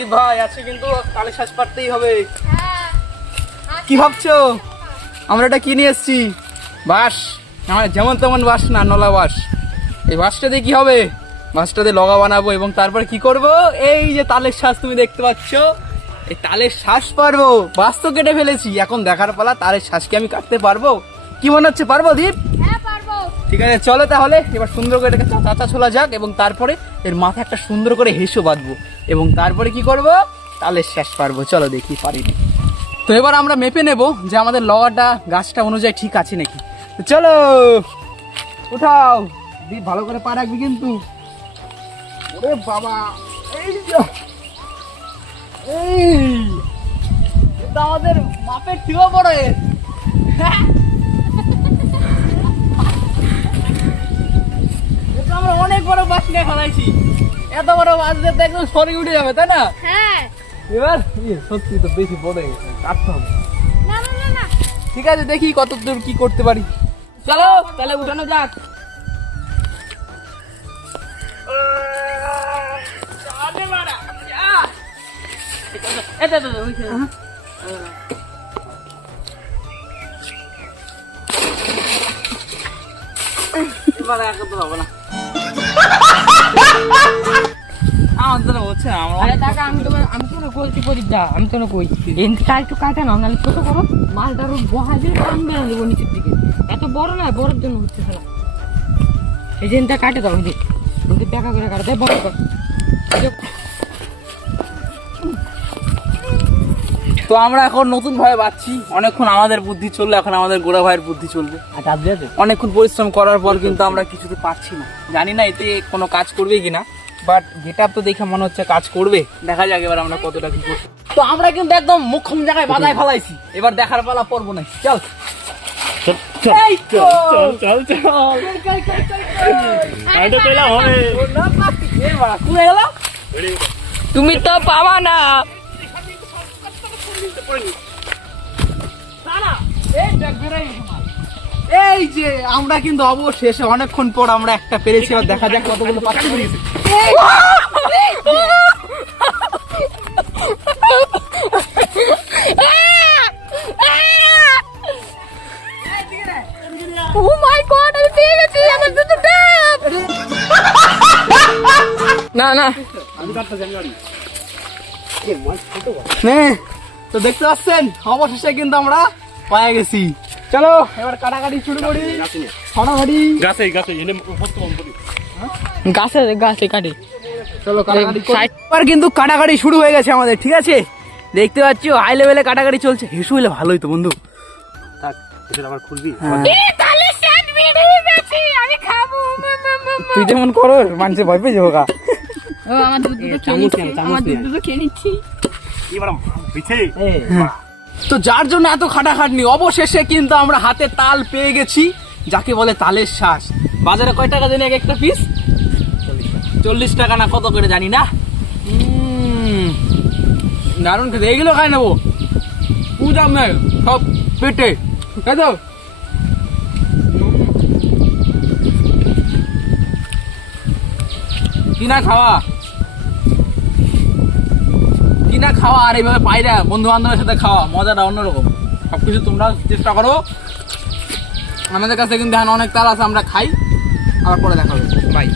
দীপ ভাই আছে কিন্তু তালে শ্বাস পারতেই হবে। কি ভাবছো? আমরা এটা কি নিয়ে এসেছি? বাঁশ, যেমন তেমন বাঁশ না, নলা বাঁশ। এই বাঁশটা দিয়ে কি হবে? বাঁশটা দিয়ে লগা বানাবো এবং তারপর কি করব, এই যে তালের শ্বাস তুমি দেখতে পাচ্ছ, এই তালের শ্বাস পারবো। বাঁশ তো কেটে ফেলেছি, এখন দেখার পালা তালের শ্বাসকে আমি কাটতে পারবো। কি মনে হচ্ছে, পারবো দীপ? ঠিক আছে, চলো তাহলে এবার সুন্দর করে এটাকে চাচা ছোলা যাক এবং তারপরে এর মাথায় একটা সুন্দর করে হেসো বাঁধবো এবং তারপরে কি করব, তালের শ্বাস পারবো। চলো দেখি পারিনি। তো এবার আমরা মেপে নেব যে আমাদের লগাটা গাছটা অনুযায়ী ঠিক আছে নাকি। তো চলো উঠাও দীপ, ভালো করে পা রাখবি কিন্তু। ওরে বাবা, এই এটা আমাদের মাপের ঠিকও পড়ে। আমরা অনেক বড় বাস নিয়ে খেলাইছি, এত বড় বাস দিয়ে তো একদম সরে উঠে যাবে, তাই না? হ্যাঁ। এবার সত্যি তো বেশি বড় হয়ে গেছে, কাটতে হবে। না। ঠিক আছে, দেখি কত দূর কি করতে পারি। চলো তাহলে উঠানো যাক। এবার এখন তো হবে না, আমার তো হচ্ছে না। আরে টাকা আমি তো কইছি করি যা, আমি তো কইছি এনটা একটু কাটে না, নাহলে ছোট করো মালটার বহা দিয়ে টানবে না দেবো নিচের দিকে। এত বড় না, বড়র জন্য হচ্ছে না। এই যে এনটা কাটে দাও, ওদের ওদের টাকা করে কাটে বড় কর। তো আমরা এখন নতুন ভাবে বাঁচছি, অনেকক্ষণ আমাদের বুদ্ধি চললো, এখন আমাদের গোড়া ভাইয়ের বুদ্ধি চলবে। অনেকক্ষণ পরিশ্রম করার পর কিন্তু আমরা কিছুতে পারছি না, জানি না এতে কোনো কাজ করবে কিনা, বাট গেটআপ তো দেখে মনে হচ্ছে কাজ করবে। দেখা যাক এবার আমরা কতটা কি করছি। তো আমরা কিন্তু একদম মুখ্যম জায়গায় বাধায় ফেলাইছি, এবার দেখার পালা পড়বো না। চল এই তো। কোথায় গেল? তুমি তো পাবা না। এই যে আমরা কিন্তু অবশেষে অনেকক্ষণ পর আমরা একটা পেরেছি, আর দেখা যাক কতগুলো পাচ্ছি। ও মাই গড, আমি পেয়ে গেছি আমার দুটো ডাব। না তো দেখতে পাচ্ছেন অবশেষে কিন্তু আমরা পায়ে গেছি। চলো এবার কাটাকাটি শুরু করি। গাছে কাটে। চলো কাটাকাটি করি। এবার কিন্তু কাটাকাটি শুরু হয়ে গেছে আমাদের, ঠিক আছে? দেখতে পাচ্ছি হাই লেভেলে কাটাকাটি চলছে। হেসু হলে ভালোই তো বন্ধু। তাহলে স্যান্ড বেরিয়ে গেছে, আমি খাবো। তুই যেমন করো মানুষে ভয় পেয়ে যাবো। ও আমার দুধ খেয়ে নিচ্ছি। তো যার জন্য এত খাটাখাটনি, অবশেষে কিন্তু আমরা হাতে তাল পেয়ে গেছি, যাকে বলে তালের শ্বাস। বাজারে কয় টাকা দেন এক একটা পিস? 40 টাকা না কত করে জানি না। দারুণ খেতে, এইগুলো খাই নেবো। দাম নেই সব পেটে, তাই তো? কিনা খাওয়া আর এইভাবে পায়রা বন্ধু বান্ধবের সাথে খাওয়া মজাটা অন্যরকম। সবকিছু তোমরা চেষ্টা করো। আমাদের কাছে কিন্তু এখন অনেক তাল আছে, আমরা খাই, আবার পরে দেখা হবে। বাই।